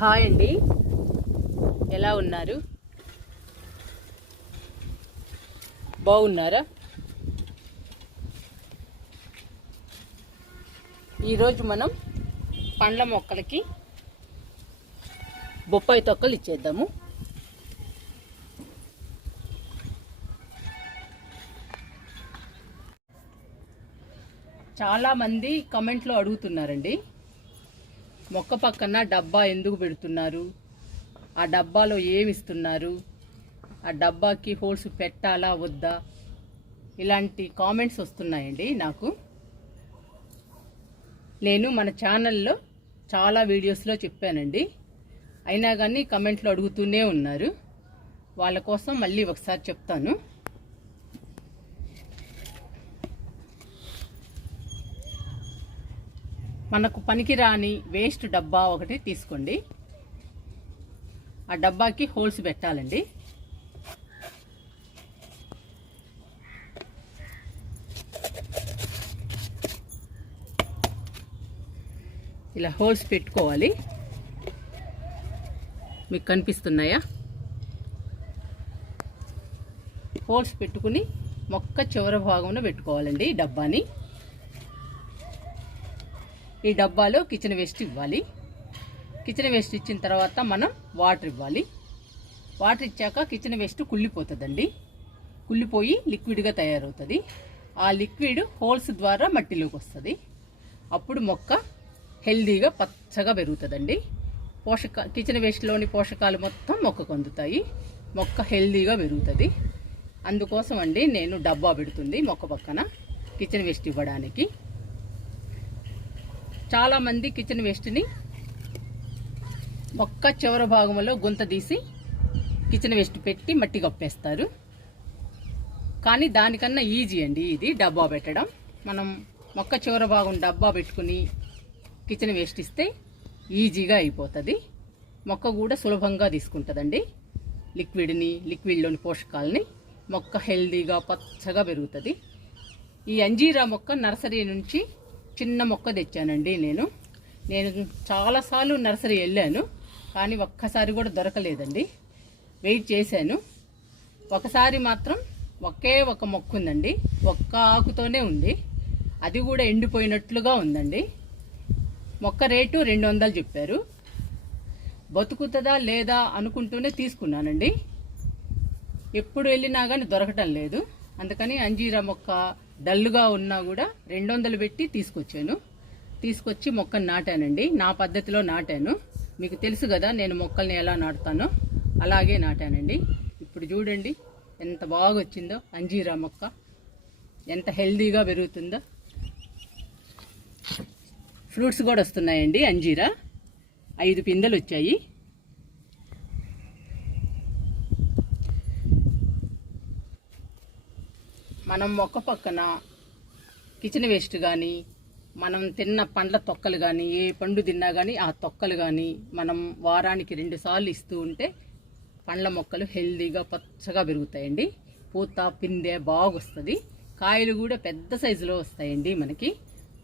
Hi అండి, ఎలా ఉన్నారు? బాగున్నారా? ఈరోజు మనం పండ్ల మొక్కలకి బొప్పాయి తొక్కలు ఇచ్చేద్దాము. చాలామంది కమెంట్లో అడుగుతున్నారండి, మొక్క పక్కన డబ్బా ఎందుకు పెడుతున్నారు, ఆ డబ్బాలో ఏమి ఇస్తున్నారు, ఆ డబ్బాకి హోల్స్ పెట్టాలా వద్దా, ఇలాంటి కామెంట్స్ వస్తున్నాయండి నాకు. నేను మన ఛానల్లో చాలా వీడియోస్లో చెప్పానండి, అయినా కానీ కమెంట్లో అడుగుతూనే ఉన్నారు. వాళ్ళ కోసం మళ్ళీ ఒకసారి చెప్తాను. మనకు పనికిరాని వేస్ట్ డబ్బా ఒకటి తీసుకోండి. ఆ డబ్బాకి హోల్స్ పెట్టాలండి. ఇలా హోల్స్ పెట్టుకోవాలి. మీకు కనిపిస్తున్నాయా? హోల్స్ పెట్టుకుని మొక్క చివరి భాగంలో పెట్టుకోవాలండి ఈ డబ్బాని. ఈ డబ్బాలో కిచెన్ వేస్ట్ ఇవ్వాలి. కిచెన్ వేస్ట్ ఇచ్చిన తర్వాత మనం వాటర్ ఇవ్వాలి. వాటర్ ఇచ్చాక కిచెన్ వేస్ట్ కుళ్ళిపోతుందండి. కుళ్ళిపోయి లిక్విడ్గా తయారవుతుంది. ఆ లిక్విడ్ హోల్స్ ద్వారా మట్టిలోకి వస్తుంది. అప్పుడు మొక్క హెల్దీగా పచ్చగా పెరుగుతుందండి. కిచెన్ వేస్ట్లోని పోషకాలు మొత్తం మొక్కకు అందుతాయి. మొక్క హెల్దీగా పెరుగుతుంది. అందుకోసం అండి నేను డబ్బా పెడుతుంది మొక్క పక్కన కిచెన్ వేస్ట్ ఇవ్వడానికి. చాలామంది కిచెన్ వేస్ట్ని మొక్క చివరి భాగంలో గుంత తీసి కిచెన్ వేస్ట్ పెట్టి మట్టి కప్పేస్తారు. కానీ దానికన్నా ఈజీ అండి ఇది డబ్బా పెట్టడం. మనం మొక్క చివరి భాగం డబ్బా పెట్టుకుని కిచెన్ వేస్ట్ ఇస్తే ఈజీగా అయిపోతుంది. మొక్క కూడా సులభంగా తీసుకుంటుందండి లిక్విడ్లోని పోషకాలని. మొక్క హెల్దీగా పచ్చగా పెరుగుతుంది. ఈ అంజీరా మొక్క నర్సరీ నుంచి చిన్న మొక్క తెచ్చానండి. నేను చాలాసార్లు నర్సరీ వెళ్ళాను, కానీ ఒక్కసారి కూడా దొరకలేదండి. వెయిట్ చేశాను. ఒకసారి మాత్రం ఒకే ఒక మొక్క ఉందండి, ఒక్క ఆకుతోనే ఉంది. అది కూడా ఎండిపోయినట్లుగా ఉందండి. మొక్క రేటు 200 చెప్పారు. బతుకుతుందా లేదా అనుకుంటూనే తీసుకున్నానండి. ఎప్పుడు వెళ్ళినా కానీ దొరకటం లేదు. అందుకని అంజీరా మొక్క డల్లుగా ఉన్నా కూడా 200 పెట్టి తీసుకొచ్చి మొక్కను నాటానండి. నా పద్ధతిలో నాటాను. మీకు తెలుసు కదా నేను మొక్కల్ని ఎలా నాటుతానో, అలాగే నాటానండి. ఇప్పుడు చూడండి ఎంత బాగా వచ్చిందో అంజీరా మొక్క, ఎంత హెల్దీగా పెరుగుతుందో. ఫ్రూట్స్ కూడా వస్తున్నాయండి. అంజీరా 5 పిందెలు వచ్చాయి. మనం మొక్క పక్కన కిచెన్ వేస్ట్ కానీ, మనం తిన్న పండ్ల తొక్కలు కానీ, ఏ పండు తిన్నా కానీ ఆ తొక్కలు కానీ మనం వారానికి 2 సార్లు ఇస్తూ ఉంటే పండ్ల మొక్కలు హెల్దీగా పచ్చగా పెరుగుతాయండి. పూత పిందె బాగా వస్తుంది. కాయలు కూడా పెద్ద సైజులో వస్తాయండి మనకి.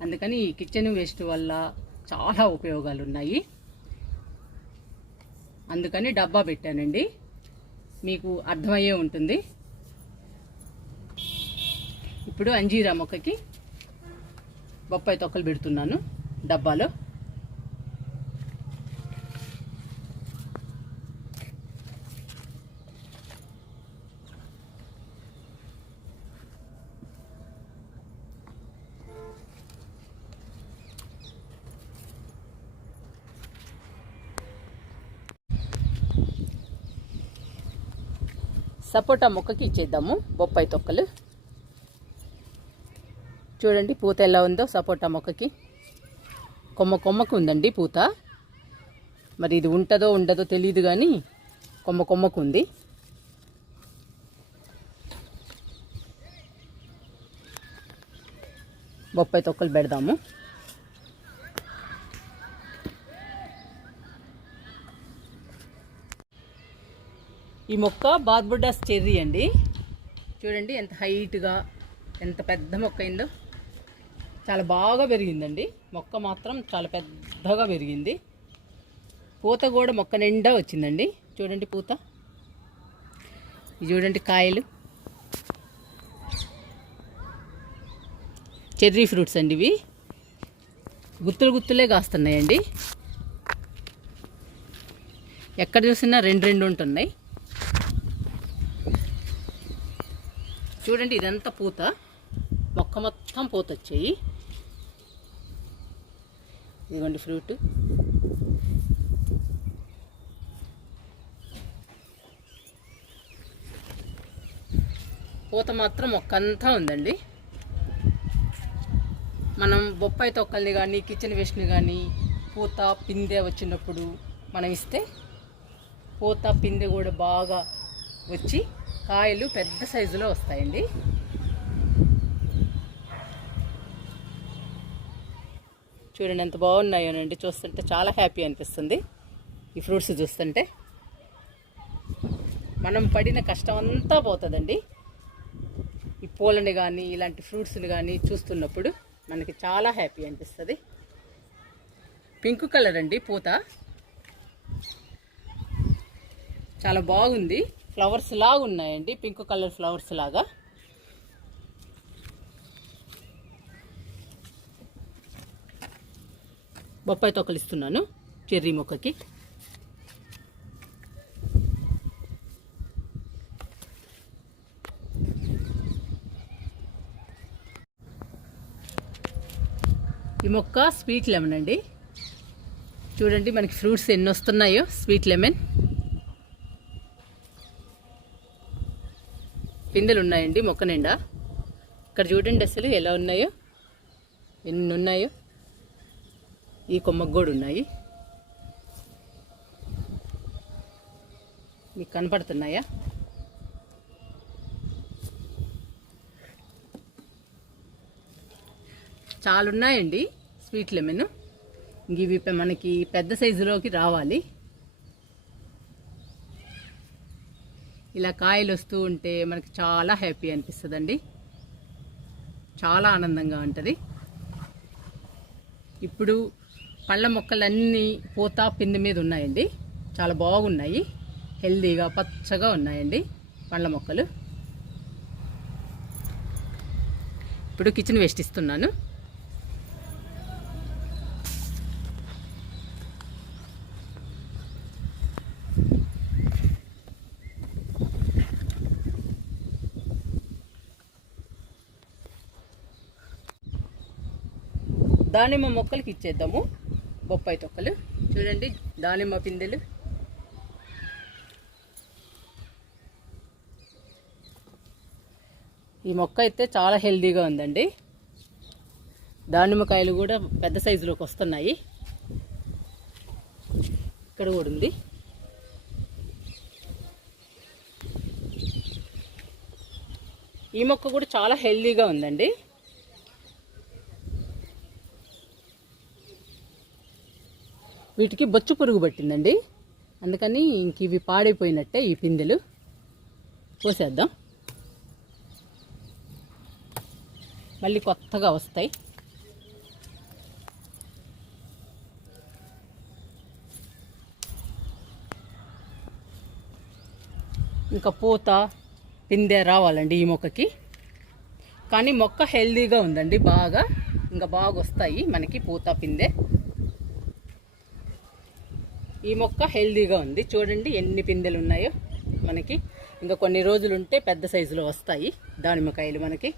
అందుకని ఈ కిచెన్ వేస్ట్ వల్ల చాలా ఉపయోగాలు ఉన్నాయి. అందుకని డబ్బా పెట్టానండి. మీకు అర్థమయ్యే ఉంటుంది. ఇప్పుడు అంజీరా మొక్కకి బొప్పాయి తొక్కలు పెడుతున్నాను డబ్బాలో. సపోటా మొక్కకి ఇచ్చేద్దాము బొప్పాయి తొక్కలు. చూడండి పూత ఎలా ఉందో సపోటా మొక్కకి. కొమ్మకు ఉందండి పూత. మరి ఇది ఉంటుందో ఉండదో తెలియదు, కానీ కొమ్మకు ఉంది. బొప్పాయి తొక్కలు పెడదాము. ఈ మొక్క బార్బడోస్ చెర్రీ అండి. చూడండి ఎంత హైట్గా, ఎంత పెద్ద మొక్క అయిందో. చాలా బాగా పెరిగిందండి మొక్క, మాత్రం చాలా పెద్దగా పెరిగింది. పూత కూడా మొక్క నిండా వచ్చిందండి. చూడండి పూత, ఇది చూడండి కాయలు. చెర్రీ ఫ్రూట్స్ అండి ఇవి, గుత్తులు గుత్తులే కాస్తున్నాయండి. ఎక్కడ చూసినా రెండు ఉంటున్నాయి. చూడండి ఇదంతా పూత, మొక్క మొత్తం పూత వచ్చాయి. ఇదిగోండి ఫ్రూట్. పూత మాత్రం మొక్క అంతా ఉందండి. మనం బొప్పాయి తొక్కల్ని కానీ కిచెన్ వేస్ట్ని కానీ పూత పిందె వచ్చినప్పుడు మనం ఇస్తే పూత పిందె కూడా బాగా వచ్చి కాయలు పెద్ద సైజులో వస్తాయండి. చూడండి ఎంత బాగున్నాయోనండి, చూస్తుంటే చాలా హ్యాపీ అనిపిస్తుంది ఈ ఫ్రూట్స్ చూస్తుంటే. మనం పడిన కష్టం అంతా పోతుందండి ఈ పూలని కానీ ఇలాంటి ఫ్రూట్స్ని కానీ చూస్తున్నప్పుడు మనకి చాలా హ్యాపీ అనిపిస్తుంది. పింక్ కలర్ అండి పూత, చాలా బాగుంది. ఫ్లవర్స్ లాగా ఉన్నాయండి, పింక్ కలర్ ఫ్లవర్స్ లాగా. బొప్పాయి తొక్కలు ఇస్తున్నాను చెర్రీ మొక్కకి. ఈ మొక్క స్వీట్ లెమన్ అండి. చూడండి మనకి ఫ్రూట్స్ ఎన్ని వస్తున్నాయో. స్వీట్ లెమన్ పిందెలు ఉన్నాయండి మొక్క నిండా. ఇక్కడ చూడండి అసలు ఎలా ఉన్నాయో, ఎన్ని ఉన్నాయో. ఈ కొమ్మకు కూడా ఉన్నాయి. మీకు కనపడుతున్నాయా? చాలా ఉన్నాయండి స్వీట్ లెమన్. ఇవి మనకి పెద్ద సైజులోకి రావాలి. ఇలా కాయలు వస్తూ ఉంటే మనకి చాలా హ్యాపీ అనిపిస్తుందండి, చాలా ఆనందంగా ఉంటుంది. ఇప్పుడు పళ్ళ మొక్కలన్నీ పూత పిండి మీద ఉన్నాయండి, చాలా బాగున్నాయి, హెల్దీగా పచ్చగా ఉన్నాయండి పళ్ళ మొక్కలు. ఇప్పుడు కిచెన్ వేస్ట్ ఇస్తున్నాను. దానిమ్మ మొక్కలకి ఇచ్చేద్దాము బొప్పాయి తొక్కలు. చూడండి దానిమ్మ పిందెలు. ఈ మొక్క అయితే చాలా హెల్దీగా ఉందండి. దానిమ్మకాయలు కూడా పెద్ద సైజులోకి వస్తున్నాయి. ఇక్కడ కూడా ఉంది. ఈ మొక్క కూడా చాలా హెల్దీగా ఉందండి. వీటికి బొచ్చు పురుగు పట్టిందండి, అందుకని ఇంక ఇవి పాడైపోయినట్టే. ఈ పిందెలు కోసేద్దాం, మళ్ళీ కొత్తగా వస్తాయి. ఇంకా పూత పిందె రావాలండి ఈ మొక్కకి. కానీ మొక్క హెల్దీగా ఉందండి బాగా, ఇంకా బాగా వస్తాయి మనకి పూత పిందె. ఈ మొక్క హెల్దీగా ఉంది. చూడండి ఎన్ని పిందెలు ఉన్నాయో మనకి. ఇంకా కొన్ని రోజులు ఉంటే పెద్ద సైజులో వస్తాయి దానిమ్మకాయలు మనకి.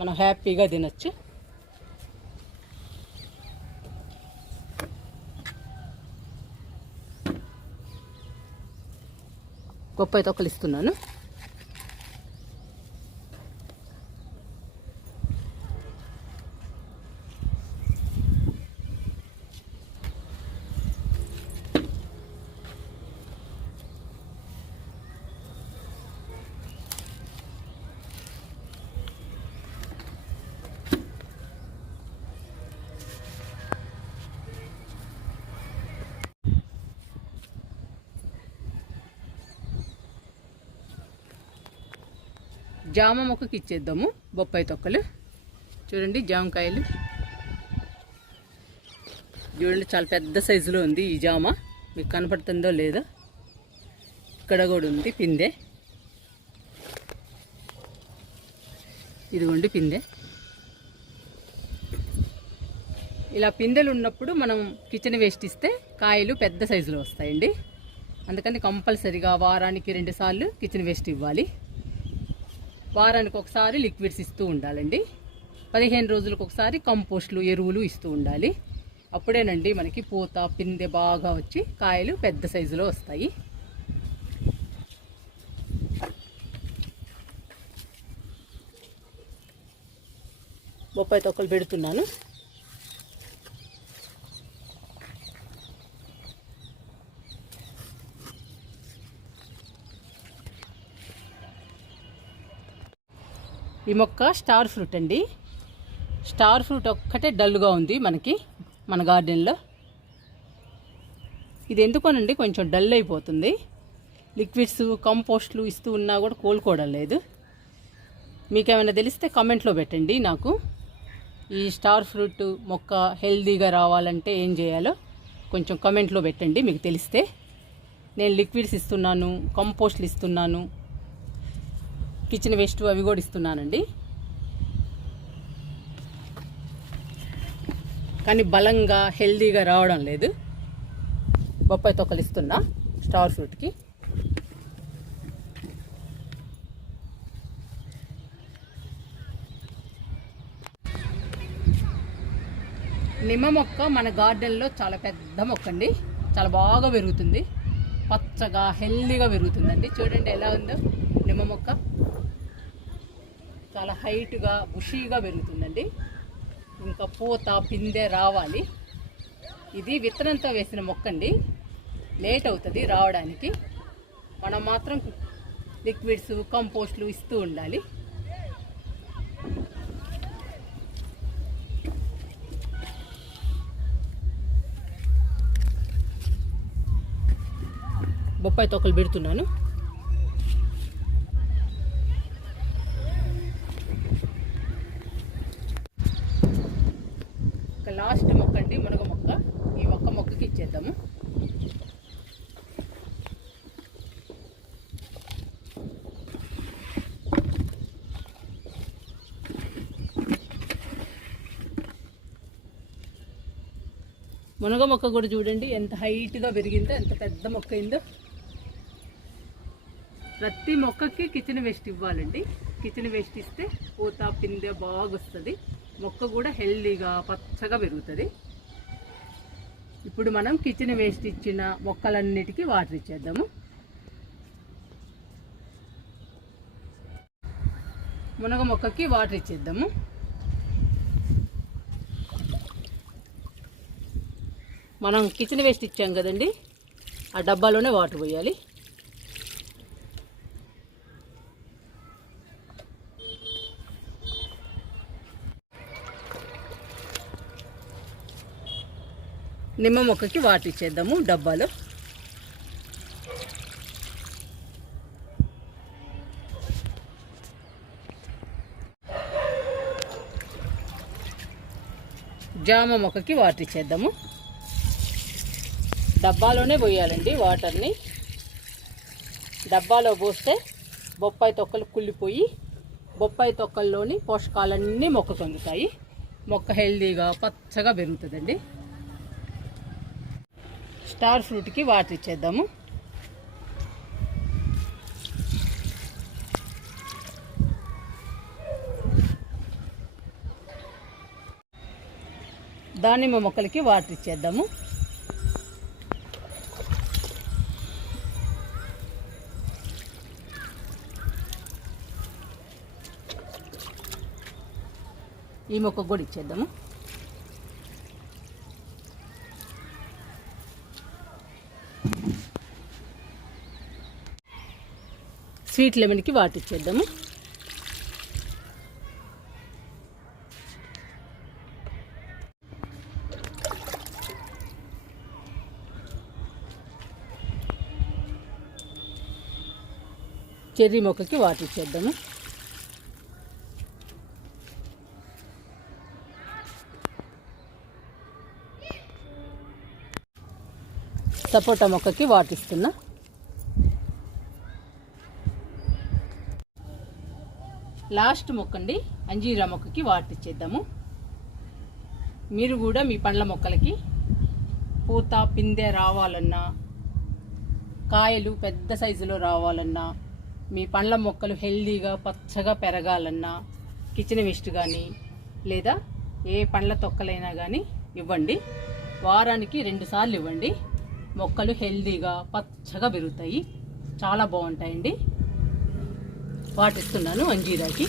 మనం హ్యాపీగా తినచ్చు. బొప్పాయి తొక్కలు ఇస్తున్నాను. జామ మొక్కకి ఇచ్చేద్దాము బొప్పాయి తొక్కలు. చూడండి జామకాయలు. చూడండి చాలా పెద్ద సైజులో ఉంది ఈ జామ. మీకు కనపడుతుందో లేదో, ఇక్కడ కూడా ఉంది పిందె. ఇదిగోండి పిందె. ఇలా పిందెలు ఉన్నప్పుడు మనం కిచెన్ వేస్ట్ ఇస్తే కాయలు పెద్ద సైజులో వస్తాయండి. అందుకని కంపల్సరిగా వారానికి 2 సార్లు కిచెన్ వేస్ట్ ఇవ్వాలి. వారానికి ఒకసారి లిక్విడ్స్ ఇస్తూ ఉండాలండి. 15 రోజులకు ఒకసారి కంపోస్ట్లు, ఎరువులు ఇస్తూ ఉండాలి. అప్పుడేనండి మనకి పూత పిందె బాగా వచ్చి కాయలు పెద్ద సైజులో వస్తాయి. బొప్పాయి తొక్కలు పెడుతున్నాను. ఈ మొక్క స్టార్ ఫ్రూట్ అండి. స్టార్ ఫ్రూట్ ఒక్కటే డల్గా ఉంది మనకి మన గార్డెన్లో. ఇది ఎందుకోనండి కొంచెం డల్ అయిపోతుంది. లిక్విడ్స్, కంపోస్ట్లు ఇస్తూ ఉన్నా కూడా కోలుకోవడం లేదు. మీకేమైనా తెలిస్తే కమెంట్లో పెట్టండి నాకు. ఈ స్టార్ ఫ్రూట్ మొక్క హెల్దీగా రావాలంటే ఏం చేయాలో కొంచెం కమెంట్లో పెట్టండి మీకు తెలిస్తే. నేను లిక్విడ్స్ ఇస్తున్నాను, కంపోస్ట్లు ఇస్తున్నాను, కిచెన్ వేస్ట్ అవి కూడా ఇస్తున్నానండి. కానీ బలంగా హెల్దీగా రావడం లేదు. బొప్పాయి తొక్కలు ఇస్తున్నా స్టార్ ఫ్రూట్కి. నిమ్మ మొక్క మన గార్డెన్లో చాలా పెద్ద మొక్క అండి. చాలా బాగా పెరుగుతుంది. పచ్చగా హెల్దీగా పెరుగుతుందండి. చూడండి ఎలా ఉందో నిమ్మ మొక్క. చాలా హైట్గా బుషీగా పెరుగుతుందండి. ఇంకా పూత పిందె రావాలి. ఇది విత్తనంతో వేసిన మొక్క అండి. లేట్ అవుతుంది రావడానికి. మనం మాత్రం లిక్విడ్స్, కంపోస్ట్లు ఇస్తూ ఉండాలి. బొప్పాయి తొక్కలు పెడుతున్నాను. లాస్ట్ మొక్క అండి మునగ మొక్క. ఈ ఒక్క మొక్కకి ఇచ్చేద్దాము. మునగ మొక్క కూడా చూడండి ఎంత హైట్గా పెరిగిందో, ఎంత పెద్ద మొక్క అయిందో. ప్రతి మొక్కకి కిచెన్ వేస్ట్ ఇవ్వాలండి. కిచెన్ వేస్ట్ ఇస్తే పూత పిందె బాగా వస్తుంది. మొక్క కూడా హెల్దీగా పచ్చగా పెరుగుతుంది. ఇప్పుడు మనం కిచెన్ వేస్ట్ ఇచ్చిన మొక్కలన్నిటికీ వాటర్ ఇచ్చేద్దాము. మునగ మొక్కకి వాటర్ ఇచ్చేద్దాము. మనం కిచెన్ వేస్ట్ ఇచ్చాం కదండి, ఆ డబ్బాలోనే వాటర్ పోయాలి. నిమ్మ మొక్కకి వాటర్ ఇచ్చేద్దాము డబ్బాలో. జామ మొక్కకి వాటర్ ఇచ్చేద్దాము. డబ్బాలోనే పోయాలండి వాటర్ని. డబ్బాలో పోస్తే బొప్పాయి తొక్కలు కుళ్ళిపోయి బొప్పాయి తొక్కల్లోని పోషకాలన్నీ మొక్కకు అందుతాయి. మొక్క హెల్దీగా పచ్చగా పెరుగుతుందండి. స్టార్ ఫ్రూట్కి వాటర్ ఇచ్చేద్దాము. దానిమ్మ మొక్కలకి వాటర్ ఇచ్చేద్దాము. ఈ మొక్కకు కూడా ఇచ్చేద్దాము. స్వీట్ లెమన్కి వాటర్ ఇచ్చేద్దాము. చెర్రీ మొక్కకి వాటర్ ఇచ్చేద్దాము. సపోటా మొక్కకి వాటిస్తున్నా. లాస్ట్ మొక్క అండి, అంజీరా మొక్కకి వాటిచ్చేద్దాము. మీరు కూడా మీ పండ్ల మొక్కలకి పూత పిందె రావాలన్నా, కాయలు పెద్ద సైజులో రావాలన్నా, మీ పండ్ల మొక్కలు హెల్దీగా పచ్చగా పెరగాలన్నా కిచెన్ వేస్ట్ కానీ లేదా ఏ పండ్ల తొక్కలైనా కానీ ఇవ్వండి. వారానికి 2 సార్లు ఇవ్వండి. మొక్కలు హెల్దీగా పచ్చగా పెరుగుతాయి, చాలా బాగుంటాయండి. వాటిస్తున్నాను అంజీరాకి.